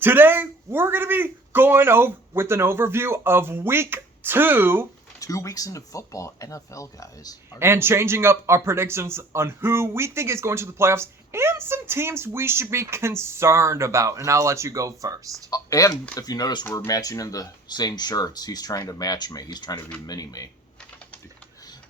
Today, we're going to be going over with an overview of Week 2. 2 weeks into football, NFL guys. And changing up our predictions on who we think is going to the playoffs and some teams we should be concerned about. And I'll let you go first. And if you notice, we're matching in the same shirts. He's trying to match me. He's trying to be mini-me.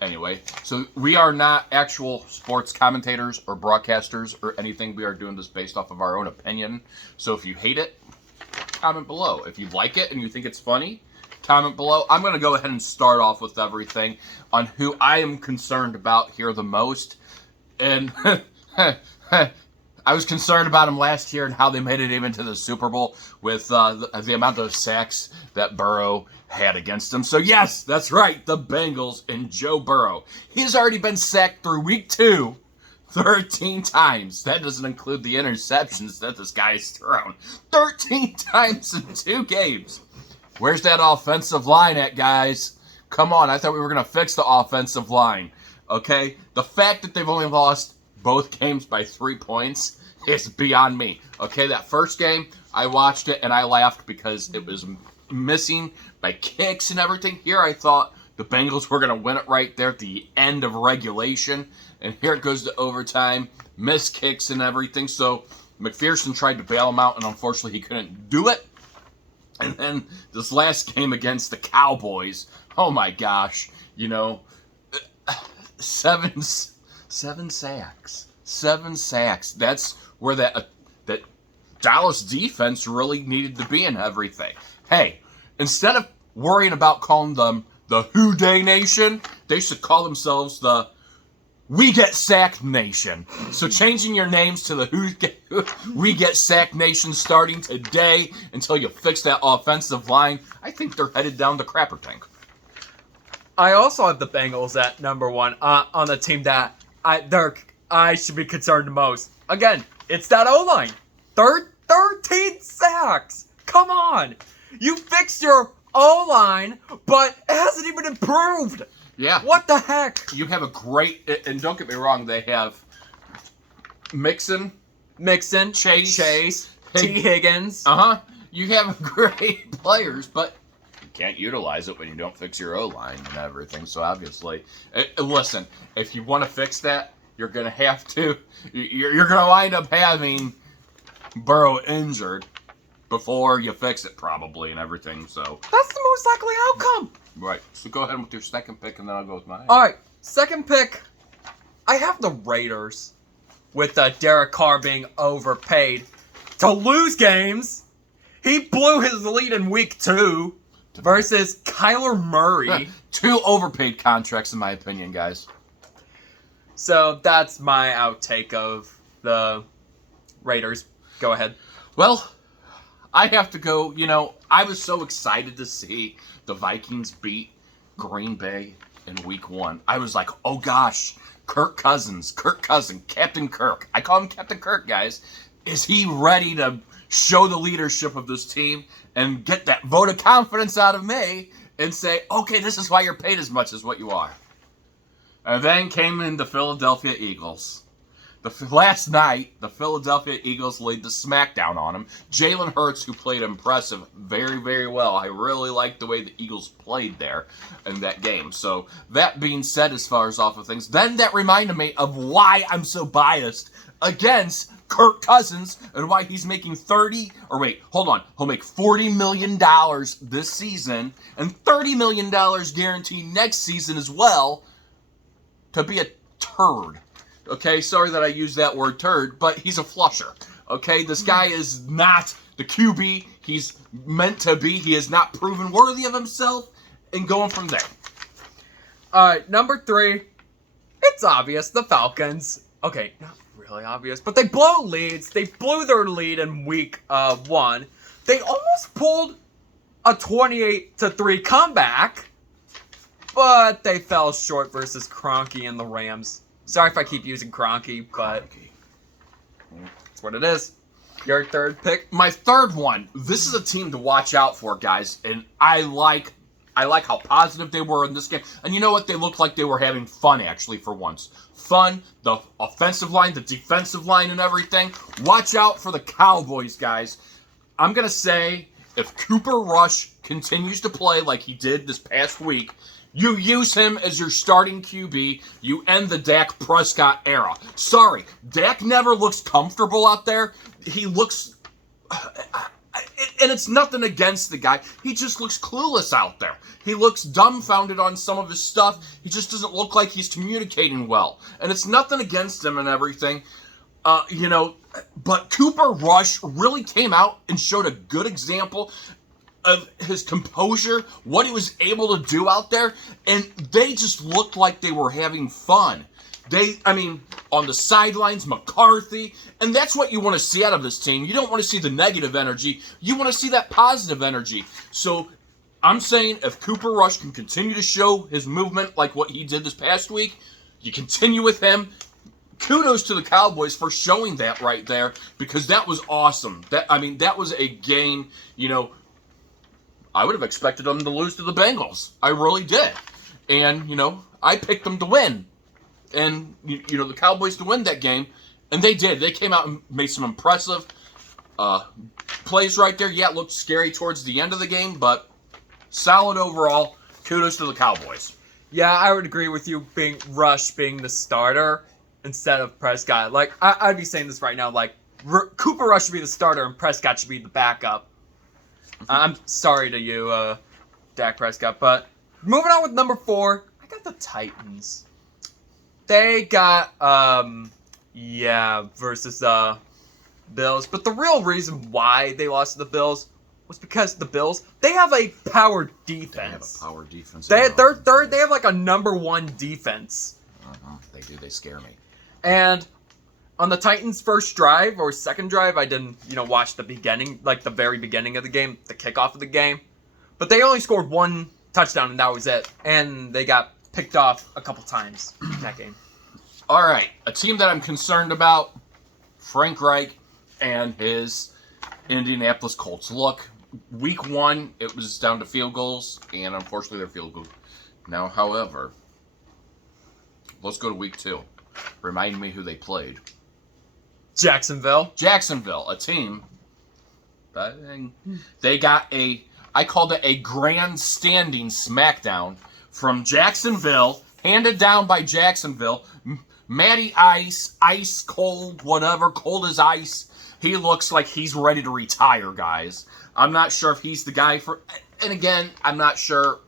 Anyway, so we are not actual sports commentators or broadcasters or anything. We are doing this based off of our own opinion. So if you hate it, comment below. If you like it and you think it's funny, comment below. I'm going to go ahead and start off with everything on who I am concerned about here the most. And I was concerned about them last year and how they made it even to the Super Bowl with the amount of sacks that Burrow had against them. So yes, that's right, the Bengals and Joe Burrow. He's already been sacked through Week 2 13 times. That doesn't include the interceptions that this guy's thrown. 13 times in 2 games. Where's that offensive line at, guys? Come on, I thought we were going to fix the offensive line. Okay? The fact that they've only lost both games by 3 points is beyond me. Okay, that first game, I watched it and I laughed because it was missing by kicks and everything. Here I thought the Bengals were going to win it right there at the end of regulation. And here it goes to overtime, missed kicks and everything. So McPherson tried to bail him out and unfortunately he couldn't do it. And then this last game against the Cowboys, oh my gosh, you know, 7 sacks. 7 sacks. That's where that Dallas defense really needed to be in everything. Hey, instead of worrying about calling them the Who Day Nation, they should call themselves the We Get Sacked Nation. So changing your names to the We Get Sacked Nation starting today until you fix that offensive line, I think they're headed down the crapper tank. I also have the Bengals at number 1 on the team that I should be concerned the most. Again, it's that O-line. 13 sacks. Come on. You fixed your O-line, but it hasn't even improved. Yeah. What the heck? You have a great, and don't get me wrong, they have Mixon, Chase, T. Higgins. You have great players, but you can't utilize it when you don't fix your O-line and everything. So obviously, listen, if you want to fix that, you're going to have to, you're going to wind up having Burrow injured before you fix it probably and everything. So that's the most likely outcome. Right. So go ahead with your second pick and then I'll go with mine. All right. Second pick, I have the Raiders with Derek Carr being overpaid to lose games. He blew his lead in Week 2 versus Kyler Murray. 2 overpaid contracts in my opinion, guys. So that's my outtake of the Raiders. Go ahead. Well, I have to go, I was so excited to see the Vikings beat Green Bay in Week 1. I was like, oh gosh, Kirk Cousins, Captain Kirk. I call him Captain Kirk, guys. Is he ready to show the leadership of this team and get that vote of confidence out of me and say, okay, this is why you're paid as much as what you are. And then came in the Philadelphia Eagles. Last night, the Philadelphia Eagles laid the smackdown on them. Jalen Hurts, who played impressive, very, very well. I really liked the way the Eagles played there in that game. So, that being said, as far as off of things, then that reminded me of why I'm so biased against Kirk Cousins and why he's making he'll make $40 million this season and $30 million guaranteed next season as well to be a turd. Okay, sorry that I used that word turd, but he's a flusher. Okay, this guy is not the QB he's meant to be. He is not proven worthy of himself, and going from there. Alright, number 3. It's obvious, the Falcons. Okay, not really obvious, but they blow leads. They blew their lead in Week 1. They almost pulled a 28-3 comeback, but they fell short versus Kroenke and the Rams. Sorry if I keep using Kroenke, but that's what it is. Your third pick? My third one. This is a team to watch out for, guys, and I like how positive they were in this game. And you know what? They looked like they were having fun, actually, for once. Fun, the offensive line, the defensive line, and everything. Watch out for the Cowboys, guys. I'm going to say if Cooper Rush continues to play like he did this past week, you use him as your starting QB, you end the Dak Prescott era. Sorry, Dak never looks comfortable out there. He looks... And it's nothing against the guy. He just looks clueless out there. He looks dumbfounded on some of his stuff. He just doesn't look like he's communicating well. And it's nothing against him and everything. But Cooper Rush really came out and showed a good example of his composure, what he was able to do out there, and they just looked like they were having fun. On the sidelines, McCarthy, and that's what you want to see out of this team. You don't want to see the negative energy. You want to see that positive energy. So I'm saying if Cooper Rush can continue to show his movement like what he did this past week, you continue with him. Kudos to the Cowboys for showing that right there, because that was awesome. That was a game, I would have expected them to lose to the Bengals. I really did. And, I picked them to win. And, the Cowboys to win that game. And they did. They came out and made some impressive plays right there. Yeah, it looked scary towards the end of the game, but solid overall. Kudos to the Cowboys. Yeah, I would agree with you, Rush being the starter instead of Prescott. Like, I'd be saying this right now, like, Cooper Rush should be the starter and Prescott should be the backup. I'm sorry to you, Dak Prescott. But moving on with number 4, I got the Titans. They got, versus Bills. But the real reason why they lost to the Bills was because the Bills, they have a power defense. They have a power defense. They have like a number 1 defense. They do. They scare me. And on the Titans' first drive or second drive, I didn't, watch the beginning, like the very beginning of the game, the kickoff of the game. But they only scored 1 touchdown, and that was it. And they got picked off a couple times in that game. All right, a team that I'm concerned about, Frank Reich and his Indianapolis Colts. Look, week 1, it was down to field goals, and unfortunately they're field goals. Now, however, let's go to week 2. Remind me who they played. Jacksonville, a team. They got I called it a grandstanding smackdown from Jacksonville, handed down by Jacksonville. Matty ice cold, whatever, cold as ice. He looks like he's ready to retire, guys. I'm not sure if he's the guy for... And again, I'm not sure,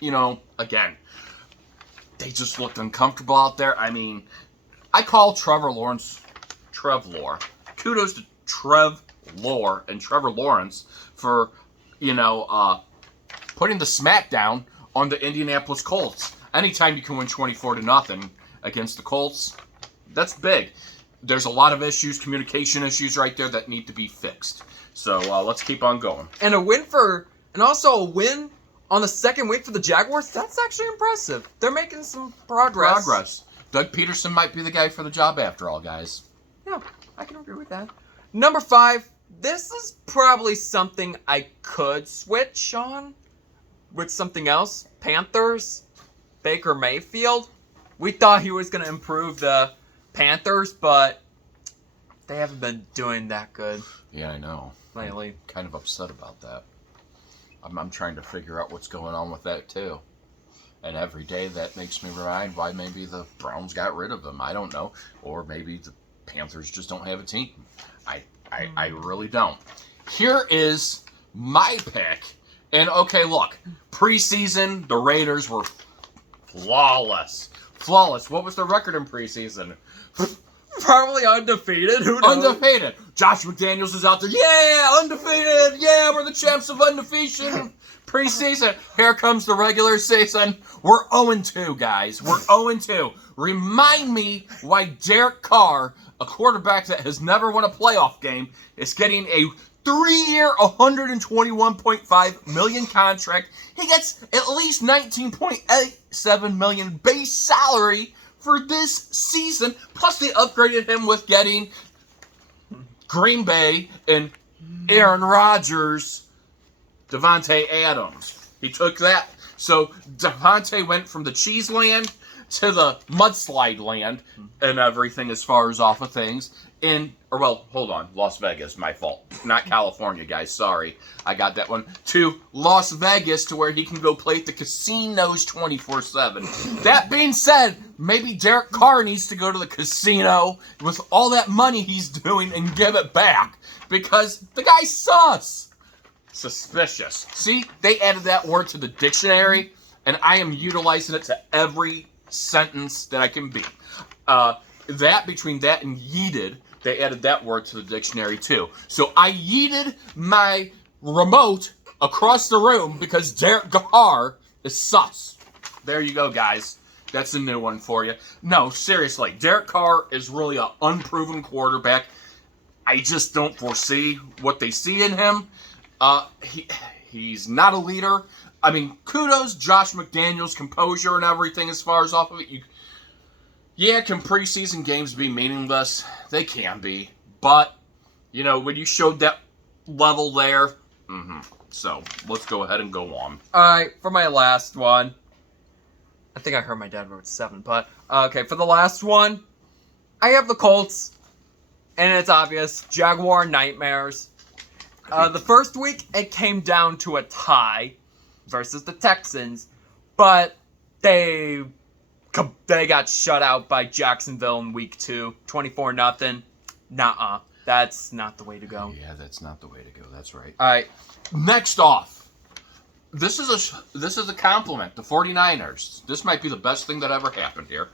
again, they just looked uncomfortable out there. I call Trev Lore. Kudos to Trev Lore and Trevor Lawrence for, putting the smackdown on the Indianapolis Colts. Anytime you can win 24-0 against the Colts, that's big. There's a lot of issues, communication issues right there that need to be fixed. So let's keep on going. And also a win on the second week for the Jaguars. That's actually impressive. They're making some progress. Doug Peterson might be the guy for the job after all, guys. Yeah, I can agree with that. Number 5, this is probably something I could switch on with something else. Panthers, Baker Mayfield. We thought he was going to improve the Panthers, but they haven't been doing that good. Yeah, I know. Lately. I'm kind of upset about that. I'm trying to figure out what's going on with that, too. And every day that makes me remind why maybe the Browns got rid of them. I don't know. Or maybe the Panthers just don't have a team. I really don't. Here is my pick. And, okay, look. Preseason, the Raiders were flawless. What was the record in preseason? Probably undefeated. Who knows? Undefeated. Josh McDaniels is out there. Yeah, undefeated. Yeah, we're the champs of undefeation. Preseason. Here comes the regular season. We're 0-2, guys. We're 0-2. Remind me why Derek Carr, a quarterback that has never won a playoff game, is getting a 3-year, $121.5 million contract. He gets at least $19.87 million base salary for this season. Plus, they upgraded him with getting Green Bay and Aaron Rodgers, Devontae Adams. He took that. So Devontae went from the cheese land to the mudslide land and everything as far as off of things. Hold on, Las Vegas, my fault. Not California, guys, sorry. I got that one. To Las Vegas to where he can go play at the casinos 24/7. That being said, maybe Derek Carr needs to go to the casino with all that money he's doing and give it back. Because the guy's sus. Suspicious. See, they added that word to the dictionary, and I am utilizing it to every sentence that I can be. Between that and yeeted, they added that word to the dictionary too. So I yeeted my remote across the room because Derek Carr is sus. There you go, guys. That's a new one for you. No, seriously, Derek Carr is really an unproven quarterback. I just don't foresee what they see in him. He's not a leader. I mean, kudos Josh McDaniels' composure and everything as far as off of it. Can preseason games be meaningless? They can be. But, when you showed that level there, So, let's go ahead and go on. Alright, for my last one. I think I heard my dad wrote 7, but, okay, for the last one, I have the Colts, and it's obvious, Jaguar nightmares. The first week, it came down to a tie versus the Texans, but they got shut out by Jacksonville in week 2, 24-0. Nuh-uh. That's not the way to go. Yeah, that's not the way to go. That's right. All right. Next off, this is a compliment. The 49ers. This might be the best thing that ever happened here,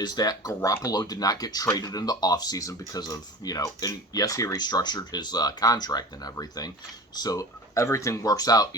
is that Garoppolo did not get traded in the offseason because of, and yes, he restructured his contract and everything. So everything works out,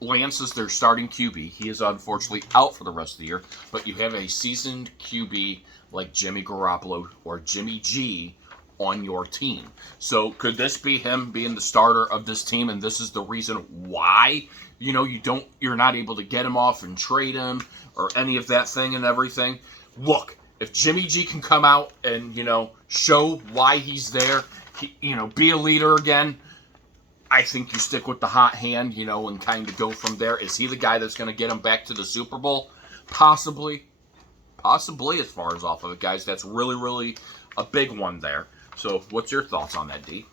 Lance is their starting QB. He is unfortunately out for the rest of the year, but you have a seasoned QB like Jimmy Garoppolo or Jimmy G on your team. So could this be him being the starter of this team, and this is the reason why, you're not able to get him off and trade him or any of that thing and everything? Look, if Jimmy G can come out and, show why he's there, be a leader again, I think you stick with the hot hand, and kind of go from there. Is he the guy that's going to get him back to the Super Bowl? Possibly. Possibly, as far as off of it, guys. That's really, really a big one there. So, what's your thoughts on that, D?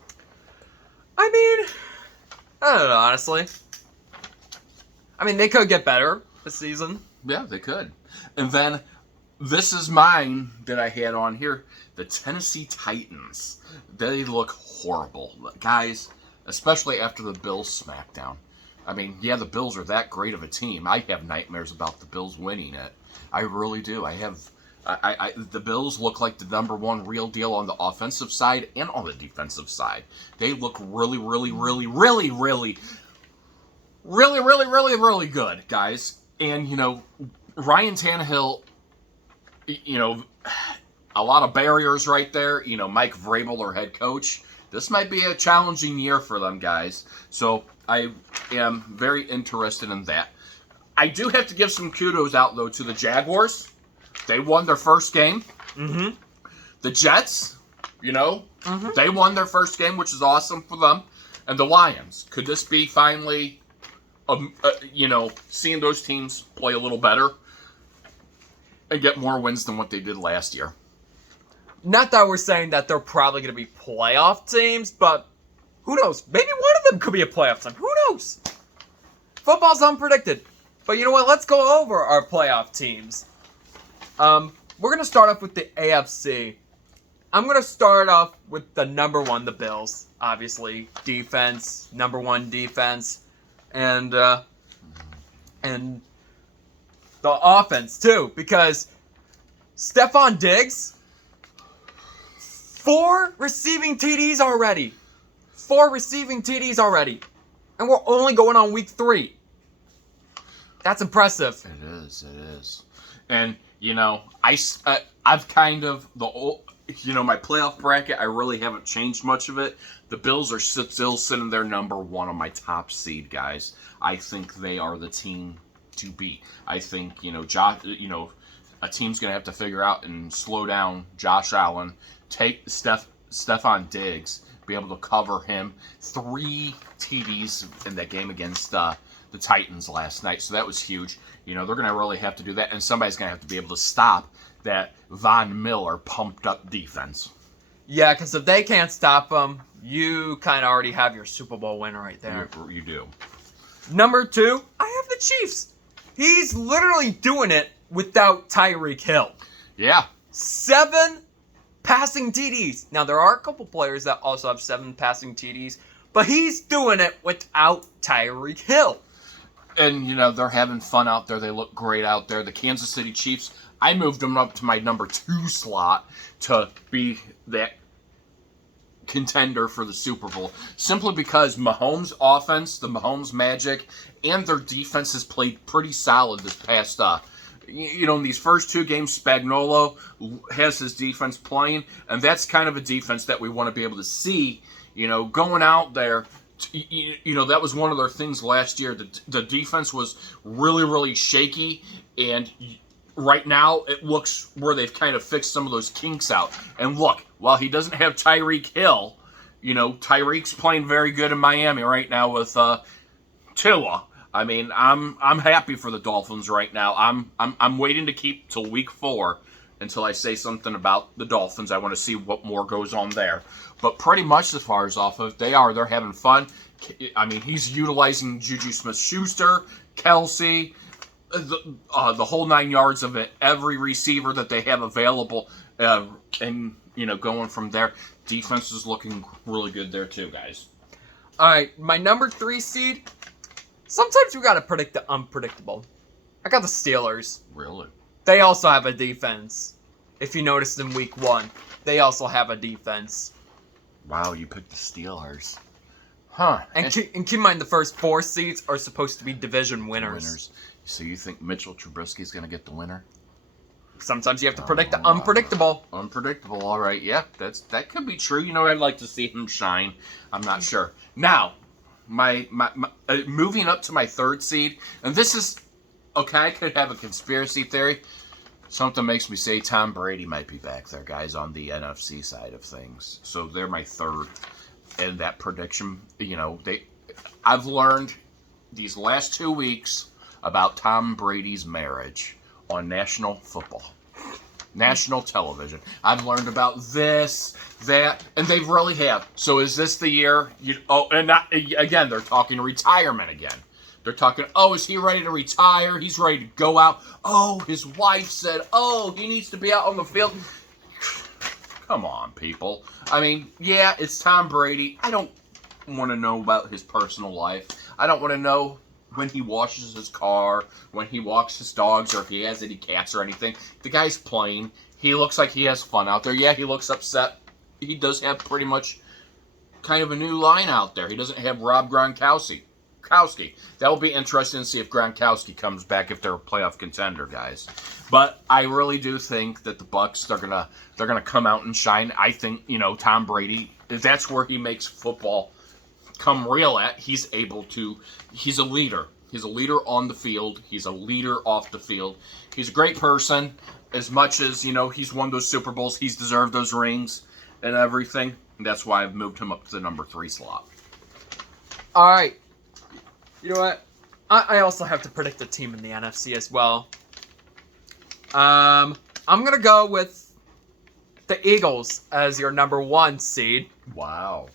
I don't know, honestly. They could get better this season. Yeah, they could. And then, this is mine that I had on here. The Tennessee Titans. They look horrible. Guys, especially after the Bills smackdown. The Bills are that great of a team. I have nightmares about the Bills winning it. I really do. The Bills look like the number one real deal on the offensive side and on the defensive side. They look really, really, really, really, really, really, really, really, really good, guys. And, Ryan Tannehill, a lot of barriers right there. Mike Vrabel, their head coach. This might be a challenging year for them, guys. So I am very interested in that. I do have to give some kudos out, though, to the Jaguars. They won their first game. Mm-hmm. The Jets, they won their first game, which is awesome for them. And the Lions. Could this be finally, seeing those teams play a little better and get more wins than what they did last year? Not that we're saying that they're probably going to be playoff teams, but who knows? Maybe one of them could be a playoff team. Who knows? Football's unpredicted. But you know what? Let's go over our playoff teams. We're going to start off with the AFC. I'm going to start off with the number 1, the Bills. Obviously, defense, number 1 defense. And the offense, too. Because Stephon Diggs, 4 receiving TDs already. 4 receiving TDs already. And we're only going on week 3. That's impressive. It is. And, I've kind of, my playoff bracket, I really haven't changed much of it. The Bills are still sitting there number 1 on my top seed, guys. I think they are the team to beat. I think, a team's going to have to figure out and slow down Josh Allen, take Stephon Diggs, be able to cover him. 3 TDs in that game against the Titans last night, so that was huge. You know, they're going to really have to do that, and somebody's going to have to be able to stop that Von Miller pumped-up defense. Yeah, because if they can't stop them, you kind of already have your Super Bowl winner right there. You do. Number 2, I have the Chiefs. He's literally doing it without Tyreek Hill. Yeah. 7 passing TDs. Now, there are a couple players that also have 7 passing TDs, but he's doing it without Tyreek Hill. And, you know, they're having fun out there. They look great out there. The Kansas City Chiefs, I moved them up to my number 2 slot to be that contender for the Super Bowl. Simply because Mahomes' offense, the Mahomes magic, and their defense has played pretty solid this past, you know, in these first 2 games, Spagnuolo has his defense playing, and that's kind of a defense that we want to be able to see, you know, going out there. You know, that was one of their things last year. The defense was really, really shaky, and right now it looks where they've kind of fixed some of those kinks out. And look, while he doesn't have Tyreek Hill, you know, Tyreek's playing very good in Miami right now with Tua. I mean, I'm happy for the Dolphins right now. I'm waiting to keep till week 4 until I say something about the Dolphins. I want to see what more goes on there. But pretty much as far as off of, they're having fun. I mean, he's utilizing Juju Smith-Schuster, Kelsey, the whole 9 yards of it, every receiver that they have available, and, you know, going from there. Defense is looking really good there too, guys. All right, my number 3 seed. Sometimes you got to predict the unpredictable. I got the Steelers. Really? They also have a defense. If you noticed in week 1, they also have a defense. Wow, you picked the Steelers. Huh. And keep in mind, the first 4 seeds are supposed to be division winners. So you think Mitchell Trubisky's going to get the winner? Sometimes you have to predict the unpredictable. Unpredictable, all right. Yeah, that could be true. You know, I'd like to see him shine. I'm not sure. Now, my moving up to my 3rd seed, and this is, okay, I could have a conspiracy theory. Something makes me say Tom Brady might be back there, guys, on the NFC side of things. So they're my 3rd. And that prediction, you know, I've learned these last 2 weeks about Tom Brady's marriage on national television. I've learned about this, that, and they really have. So is this the year? Again, they're talking retirement again. They're talking, oh, is he ready to retire? He's ready to go out. Oh, his wife said, oh, he needs to be out on the field. Come on, people. I mean, yeah, it's Tom Brady. I don't want to know about his personal life. I don't want to know when he washes his car, when he walks his dogs, or if he has any cats or anything. The guy's playing. He looks like he has fun out there. Yeah, he looks upset. He does have pretty much kind of a new line out there. He doesn't have Rob Gronkowski. That will be interesting to see if Gronkowski comes back, if they're a playoff contender, guys. But I really do think that the Bucs, they're gonna come out and shine. I think, you know, Tom Brady, that's where he makes football come real at. He's a leader. He's a leader on the field. He's a leader off the field. He's a great person. As much as, you know, he's won those Super Bowls, he's deserved those rings and everything. And that's why I've moved him up to the number 3 slot. All right. You know what? I also have to predict a team in the NFC as well. I'm going to go with the Eagles as your number 1 seed. Wow.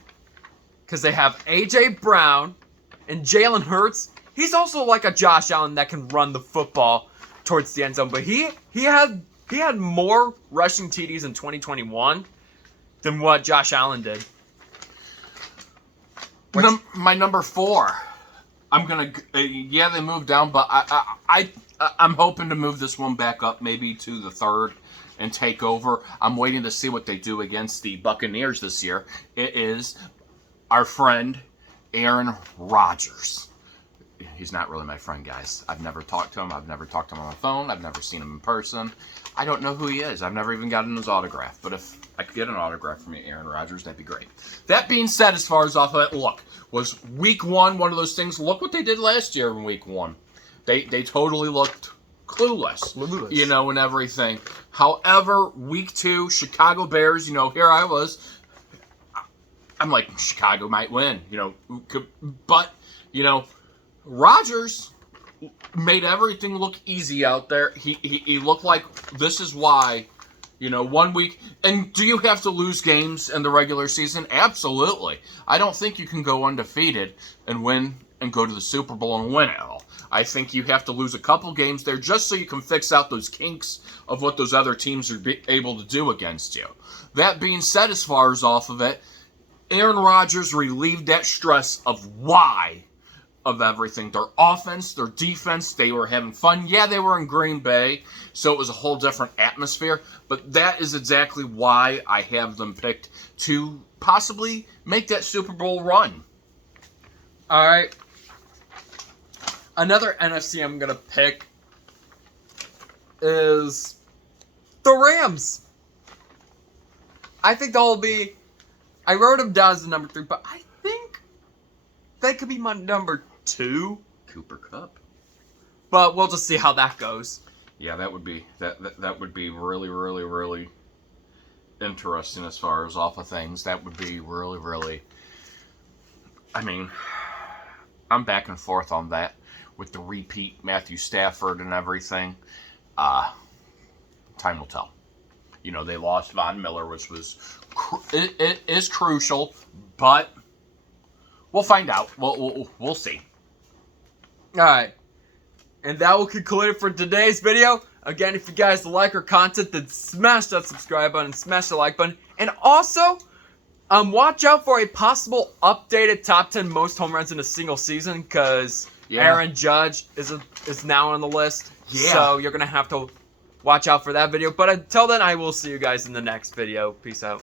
Because they have A.J. Brown and Jalen Hurts. He's also like a Josh Allen that can run the football towards the end zone. But he had more rushing TDs in 2021 than what Josh Allen did. My number 4. I'm gonna. They moved down, but I'm hoping to move this one back up, maybe to the 3rd, and take over. I'm waiting to see what they do against the Buccaneers this year. It is our friend Aaron Rodgers. He's not really my friend, guys. I've never talked to him. I've never talked to him on the phone. I've never seen him in person. I don't know who he is. I've never even gotten his autograph. But if I could get an autograph from Aaron Rodgers, that'd be great. That being said, as far as off of that, look, was week 1 one of those things? Look what they did last year in week 1. They totally looked clueless, you know, and everything. However, week 2, Chicago Bears, you know, here I was. I'm like, Chicago might win, you know. But, you know, Rodgers made everything look easy out there. He looked like this is why, 1 week. And do you have to lose games in the regular season? Absolutely. I don't think you can go undefeated and win and go to the Super Bowl and win it all. I think you have to lose a couple games there just so you can fix out those kinks of what those other teams are able to do against you. That being said, as far as off of it, Aaron Rodgers relieved that stress of everything. Their offense, their defense, they were having fun. Yeah, they were in Green Bay, so it was a whole different atmosphere. But that is exactly why I have them picked to possibly make that Super Bowl run. All right. Another NFC I'm going to pick is the Rams. I think they'll be... I wrote them down as the number 3, but I think they could be my number 2. Cooper Kupp. But we'll just see how that goes. Yeah, that would be really, really, really interesting as far as off of things. That would be really, really... I mean, I'm back and forth on that with the repeat Matthew Stafford and everything. Time will tell. They lost Von Miller, which was it is crucial, but we'll find out. We'll see. All right, and that will conclude it for today's video. Again, if you guys like our content, then smash that subscribe button, smash the like button, and also watch out for a possible updated top 10 most home runs in a single season, because Aaron Judge is now on the list. Yeah. So you're gonna have to watch out for that video. But until then, I will see you guys in the next video. Peace out.